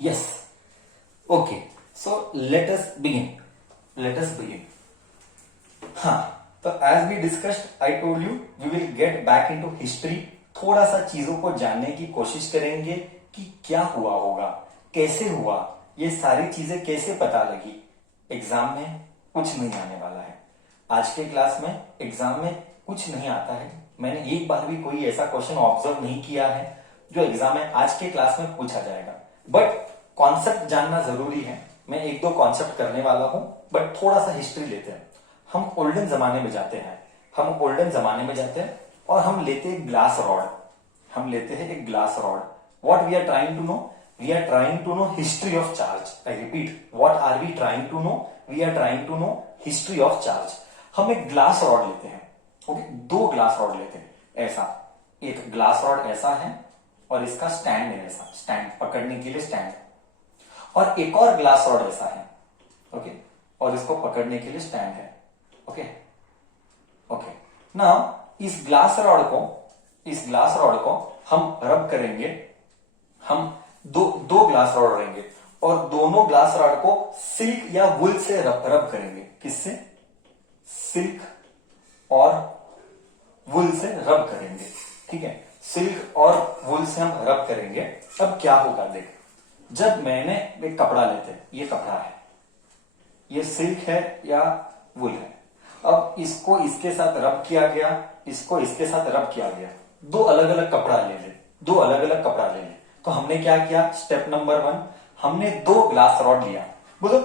Yes. Okay. So let us begin. Let us begin. हाँ, तो as we discussed, I told you we will get back into history. थोड़ा सा चीजों को जानने की कोशिश करेंगे कि क्या हुआ होगा, कैसे हुआ, ये सारी चीजें कैसे पता लगी। एग्जाम में कुछ नहीं आने वाला है। आज के क्लास में एग्जाम में कुछ नहीं आता है। मैंने एक बार भी कोई ऐसा क्वेश्चन ऑब्जर्व नहीं किया है जो एग्जाम में आज के क्लास में पूछा जाएगा। बट कॉन्सेप्ट जानना जरूरी है। मैं एक दो कॉन्सेप्ट करने वाला हूं, बट थोड़ा सा हिस्ट्री लेते हैं। हम ओल्डन जमाने में जाते हैं। और हम लेते हैं ग्लास रॉड। हम लेते हैं एक glass rod. What we are trying to know? We are trying to know history of charge. I repeat, what are we trying to know? We are trying to know history of charge. हम एक glass rod लेते हैं। Okay, दो glass rod लेते हैं। ऐसा एक glass rod ऐसा है और इसका स्टैंड है, ऐसा स्टैंड पकड़ने के लिए स्टैंड। और एक और ग्लास रॉड ऐसा है। ओके, और इसको पकड़ने के लिए स्टैंड है। ओके ओके, नाउ इस ग्लास रॉड को हम रब करेंगे। हम दो ग्लास रॉड रहेंगे और दोनों ग्लास रॉड को सिल्क या वुल से रब करेंगे। किससे? सिल्क और वुल से रब करेंगे। ठीक है, सिल्क और वुल से हम रब करेंगे। अब क्या होगा देख, जब मैंने एक कपड़ा लेते हैं, ये कपड़ा है, ये सिल्क है या वुल है। अब इसको इसके साथ रब किया गया, इसको इसके साथ रब किया गया। दो अलग अलग कपड़ा ले ले। तो हमने क्या किया? स्टेप नंबर 1, हमने दो ग्लास रॉड लिया। बोलो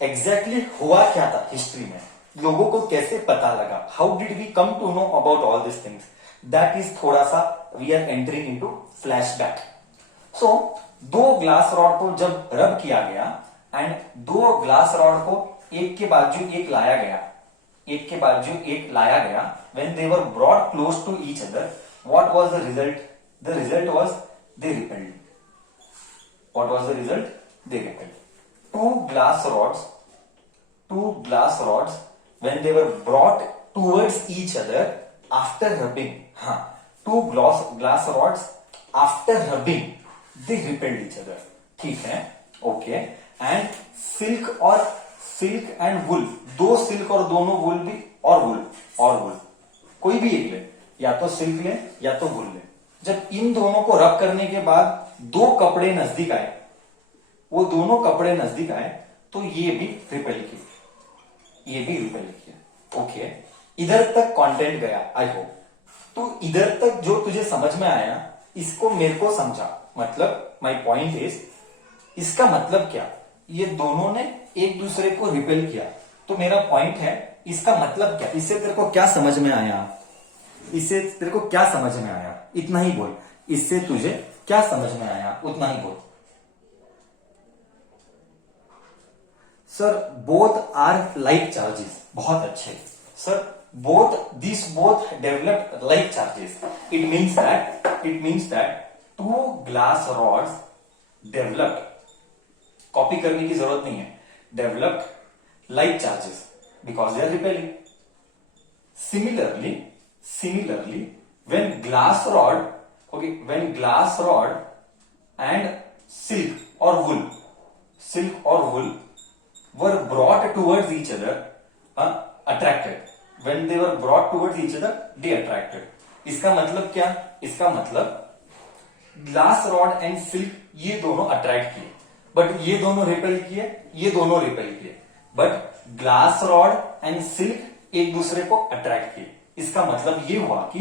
एग्जैक्टली हुआ क्या था हिस्ट्री में, लोगों को कैसे पता लगा? How did we come to know about all this things? That is थोड़ा सा we are entering into flashback. So दो ग्लास रॉड को जब रब किया गया एंड दो ग्लास रॉड को एक के बाजू एक लाया गया, when they were brought close to each other, what was the result? The result was they repelled. What was the result? They repelled. Two glass rods when they were brought towards each other after rubbing, two glass rods after rubbing they repelled each other. ठीक है, okay. And silk and वुल, दो silk और दोनों वुल भी, और वुल कोई भी एक ले, या तो सिल्क ले या तो वुल ले। जब इन दोनों को रब करने के बाद दो कपड़े नजदीक आए, वो दोनों कपड़े नजदीक आए तो ये भी रिपेल किया। ओके, इधर तक कंटेंट गया। आई होप तो इधर तक जो तुझे समझ में आया, इसको मेरे को समझा। मतलब माई पॉइंट इज, इसका मतलब क्या? ये दोनों ने एक दूसरे को रिपेल किया। तो मेरा पॉइंट है, इसका मतलब क्या? इससे तेरे को क्या समझ में आया? इतना ही बोल। इससे तुझे क्या समझ में आया, उतना ही बोल। Sir both are like charges. बहुत अच्छे sir, both developed like charges. It means that two glass rods developed, copy करने की जरूरत नहीं है, developed like charges because they are repelling. Similarly, when glass rod and silk or wool were brought towards each other, attracted. When they were brought towards each other, they attracted. इसका मतलब क्या? इसका मतलब ग्लास रॉड एंड सिल्क ये दोनों attract किए, but ये दोनों रिपेल किए, but glass rod and silk एक दूसरे को अट्रैक्ट किए। इसका मतलब ये हुआ कि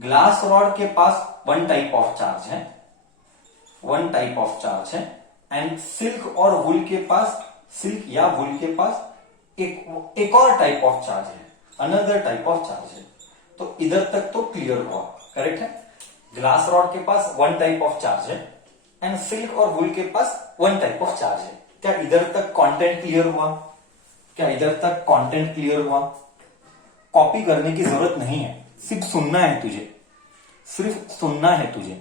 ग्लास रॉड के पास वन टाइप ऑफ चार्ज है एंड सिल्क और वुल के पास, सिल्क या वुल के पास एक और टाइप ऑफ चार्ज है, अनदर टाइप ऑफ चार्ज है। तो इधर तक तो क्लियर हुआ, करेक्ट है? ग्लास रॉड के पास वन टाइप ऑफ चार्ज है एंड सिल्क और वुल के पास वन टाइप ऑफ चार्ज है। क्या इधर तक कंटेंट क्लियर हुआ? कॉपी करने की जरूरत नहीं है, सिर्फ सुनना है तुझे।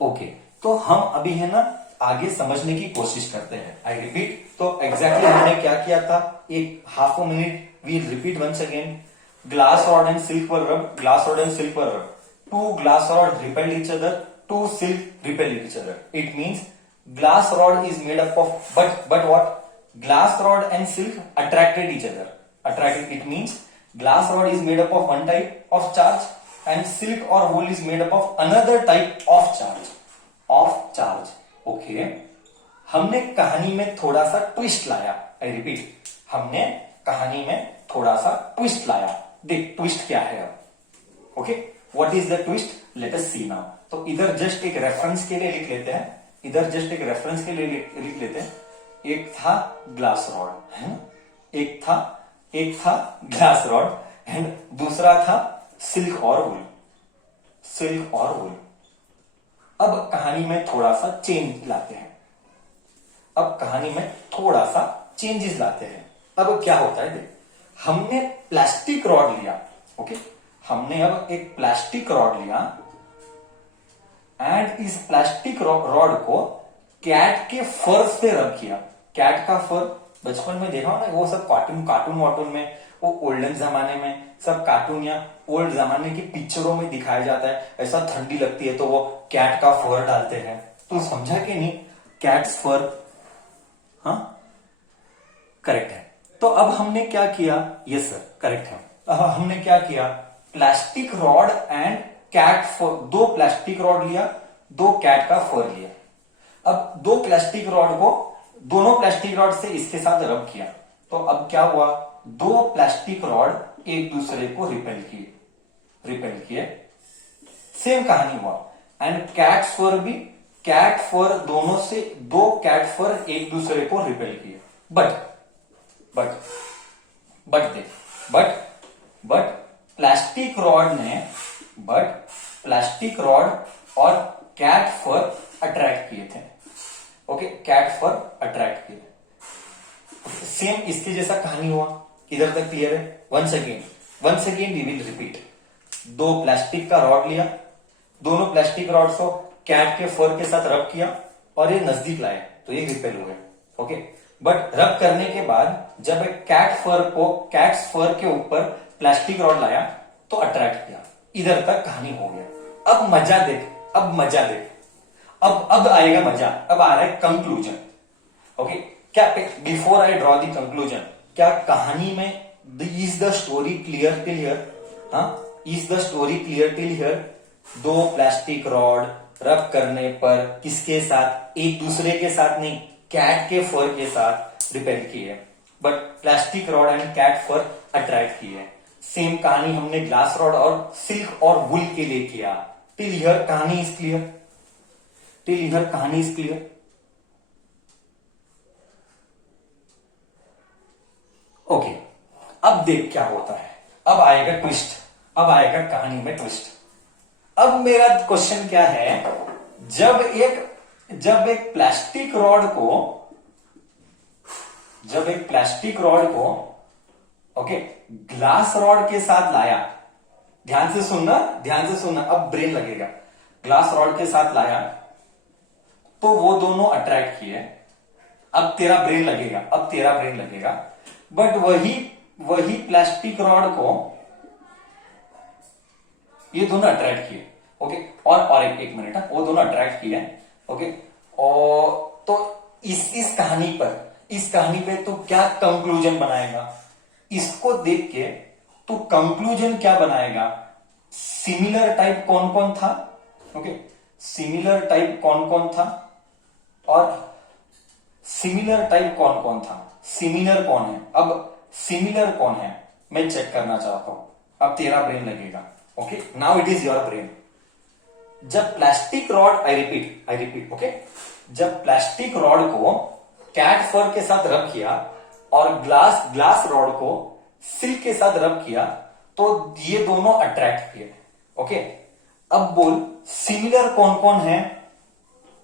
ओके, तो हम अभी है ना आगे समझने की कोशिश करते हैं। आई रिपीट, तो एग्जैक्टली हमने क्या किया था? एक half a minute we repeat once again. glass rod and silk were rubbed, glass rod and silk were rubbed. Two glass rods repelled each other, two silk repelled each other. It means glass rod is made up of, but what? Glass rod and silk attracted each other. Attracted, it means glass rod is made up of one type of charge and silk or wool is made up of another type of charge. Okay. हमने कहानी में थोड़ा सा twist लाया. I repeat, हमने कहानी में थोड़ा सा ट्विस्ट लाया. देख ट्विस्ट क्या है अब. Okay, what is the twist? Let us see now. तो इधर जस्ट एक रेफरेंस के लिए लिख लेते हैं. एक था ग्लास रॉड, है ना? एक था ग्लास रॉड एंड दूसरा था सिल्क और वूल. अब कहानी में थोड़ा सा चेंज लाते हैं. चेंजेस लाते हैं. अब क्या होता है, देख हमने प्लास्टिक रॉड लिया. ओके, हमने अब एक प्लास्टिक रॉड लिया एंड इस प्लास्टिक रॉड को कैट के फर से रब किया. कैट का फर बचपन में देखा हो ना, वो सब कार्टून में, वो ओल्डन जमाने में सब कार्टून या ओल्ड जमाने की पिक्चरों में दिखाया जाता है. ऐसा ठंडी लगती है तो वो कैट का फर डालते हैं. तो समझा कि नहीं? कैट्स फर. हाँ, करेक्ट है. तो अब हमने क्या किया? यस सर, करेक्ट है. अब हमने क्या किया? प्लास्टिक रॉड एंड कैट फर, दो प्लास्टिक रॉड लिया, दो कैट का फर लिया. अब दोनों प्लास्टिक रॉड से इसके साथ रब किया. तो अब क्या हुआ? दो प्लास्टिक रॉड एक दूसरे को रिपेल किए. सेम कहानी हुआ. एंड कैट फर भी, कैट फर दोनों से, दो कैट फर एक दूसरे को रिपेल किए. बट प्लास्टिक रॉड और कैट फर अट्रैक्ट किए थे. ओके, कैट फर अट्रैक्ट किए. सेम इसके जैसा कहानी हुआ. इधर तक क्लियर है? Once again we will repeat. दो प्लास्टिक का रॉड लिया, दोनों प्लास्टिक रॉड को कैट के फर के साथ रब किया और ये नजदीक लाए तो ये रिपेल हुए. ओके, बट रब करने के बाद जब कैट्स फर के ऊपर प्लास्टिक रॉड लाया तो अट्रैक्ट किया. इधर तक कहानी हो गया. अब मजा देख. अब आएगा मजा. अब आ रहा है कंक्लूजन. ओके, क्या before I draw the conclusion, क्या कहानी में is the story clear till here? हाँ, is the story clear till here? दो प्लास्टिक रॉड रब करने पर किसके साथ? एक दूसरे के साथ नहीं, कैट के फर के साथ रिपेल किए. But plastic rod and cat fur attract किए. सेम कहानी हमने ग्लास रॉड और सिल्क और वुल के लिए किया. टिल हियर कहानी इज क्लियर. ओके, अब देख क्या होता है. अब आएगा ट्विस्ट. अब आएगा कहानी में ट्विस्ट. अब मेरा क्वेश्चन क्या है, जब एक प्लास्टिक रॉड को ओके ग्लास रॉड के साथ लाया. ध्यान से सुनना, अब ब्रेन लगेगा. ग्लास रॉड के साथ लाया तो वो दोनों अट्रैक्ट किए. अब तेरा ब्रेन लगेगा. बट वही प्लास्टिक रॉड को ये दोनों अट्रैक्ट किए. ओके, और एक मिनट, वो दोनों अट्रैक्ट किए. ओके, और तो इस कहानी पे तो क्या कंक्लूजन बनाएगा? इसको देख के तो कंक्लूजन क्या बनाएगा? सिमिलर टाइप कौन कौन था? ओके, सिमिलर टाइप कौन कौन था और सिमिलर टाइप कौन कौन था? सिमिलर कौन है? अब सिमिलर कौन है मैं चेक करना चाहता हूं. अब तेरा ब्रेन लगेगा. Okay, now it is your brain. जब plastic rod, I repeat, okay, जब प्लास्टिक रॉड को कैट फर के साथ रब किया और ग्लास रॉड को सिल्क के साथ रब किया तो ये दोनों अट्रैक्ट किए. ओके, अब बोल सिमिलर कौन कौन है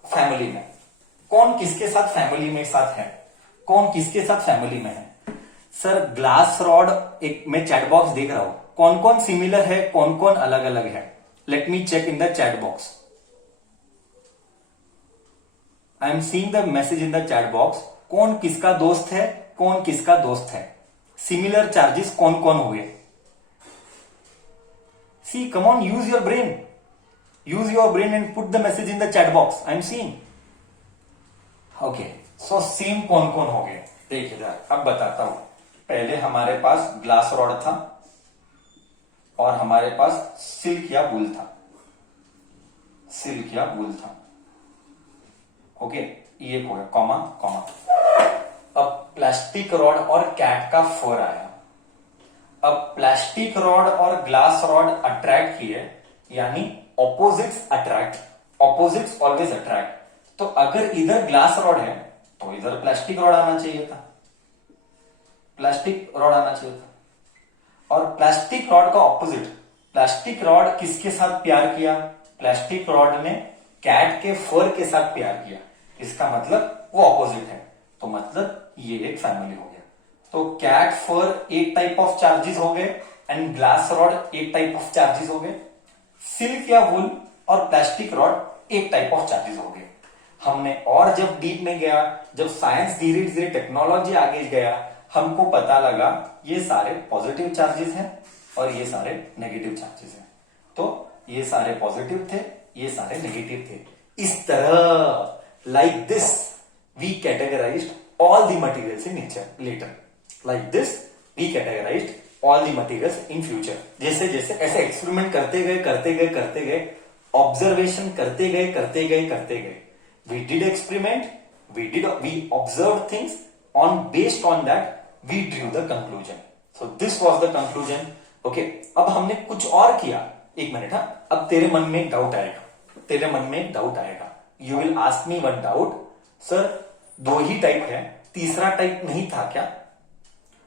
फैमिली में? कौन किसके साथ फैमिली में है? सर ग्लास रॉड, एक मैं चैट बॉक्स देख रहा हूं, कौन कौन सिमिलर है, कौन कौन अलग अलग है? Let me check in the chat box. I am seeing the message in the chat box. कौन किसका दोस्त है, कौन किसका दोस्त है? सिमिलर चार्जेस कौन कौन हुए? See, come on, use your brain, use your brain and put the message in the chat box. I'm seeing. Okay, so same कौन कौन हो गए देखिए जरा, अब बताता हूं। पहले हमारे पास ग्लास रॉड था और हमारे पास सिल्क या वूल था, सिल्क या वूल था। ओके, ये हो गया कॉमा कॉमा। अब प्लास्टिक रॉड और कैट का फर आया। अब प्लास्टिक रॉड और ग्लास रॉड अट्रैक्ट किए, यानी opposites attract, opposites always attract. तो अगर इधर ग्लास रॉड है तो इधर प्लास्टिक रॉड आना चाहिए था, प्लास्टिक रॉड आना चाहिए था। और प्लास्टिक रॉड का ऑपोजिट, प्लास्टिक रॉड किसके साथ प्यार किया? प्लास्टिक रॉड ने कैट के फर के साथ प्यार किया। इसका मतलब वो ऑपोजिट है, तो मतलब ये एक फैमिली हो गया। तो कैट फर एक टाइप ऑफ चार्जेस हो गए एंड ग्लास रॉड एक टाइप ऑफ चार्जेस हो गए। सिल्क या वूल और प्लास्टिक रॉड एक टाइप ऑफ चार्जेस हो गए। हमने और जब डीप में गया, जब साइंस धीरे धीरे टेक्नोलॉजी आगे गया, हमको पता लगा ये सारे पॉजिटिव चार्जेस हैं और ये सारे नेगेटिव चार्जेस हैं। तो ये सारे पॉजिटिव थे, ये सारे नेगेटिव थे। इस तरह like this we categorized all the materials in nature later. Like this we categorized all the materials in future. जैसे जैसे ऐसे एक्सपेरिमेंट करते गए, ऑब्जर्वेशन करते गए, we did experiment, we observe things, on based on that we drew the conclusion. So this was the conclusion. Okay, अब हमने कुछ और किया। एक मिनट, हाँ, अब तेरे मन में डाउट आएगा, you will ask me one doubt, sir 2 he type है, तीसरा टाइप नहीं था क्या?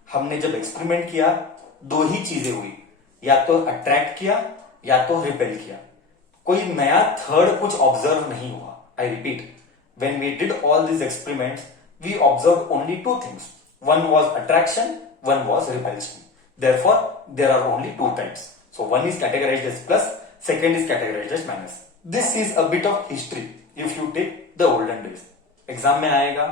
हमने जब एक्सपेरिमेंट किया 2 ही चीजें हुई, या तो अट्रैक्ट किया या तो रिपेल किया, कोई नया थर्ड कुछ ऑब्जर्व नहीं हुआ। I repeat, when we did all this experiments we observe only 2 things, one was attraction, one was repulsion. Therefore there are only 2 types. So one is categorized as plus, second is categorized as minus. This is a bit of history if you take the olden days. Exam में आएगा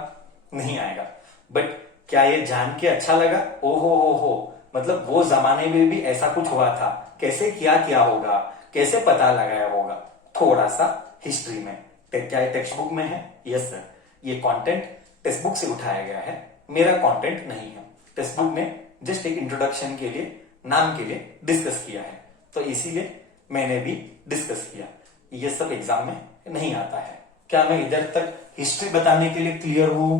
नहीं आएगा, but क्या ये जान के अच्छा लगा? ओहो हो, मतलब वो जमाने में भी ऐसा कुछ हुआ था, कैसे किया होगा, कैसे पता लगाया होगा, थोड़ा सा हिस्ट्री में। क्या टेक्स्ट बुक में है? यस सर, ये कंटेंट टेक्स्ट बुक से उठाया गया है, मेरा कंटेंट नहीं है। टेक्स्ट बुक में जस्ट एक इंट्रोडक्शन के लिए, नाम के लिए डिस्कस किया है, तो इसीलिए मैंने भी डिस्कस किया। ये सब एग्जाम में नहीं आता है। क्या मैं इधर तक हिस्ट्री बताने के लिए क्लियर हूं?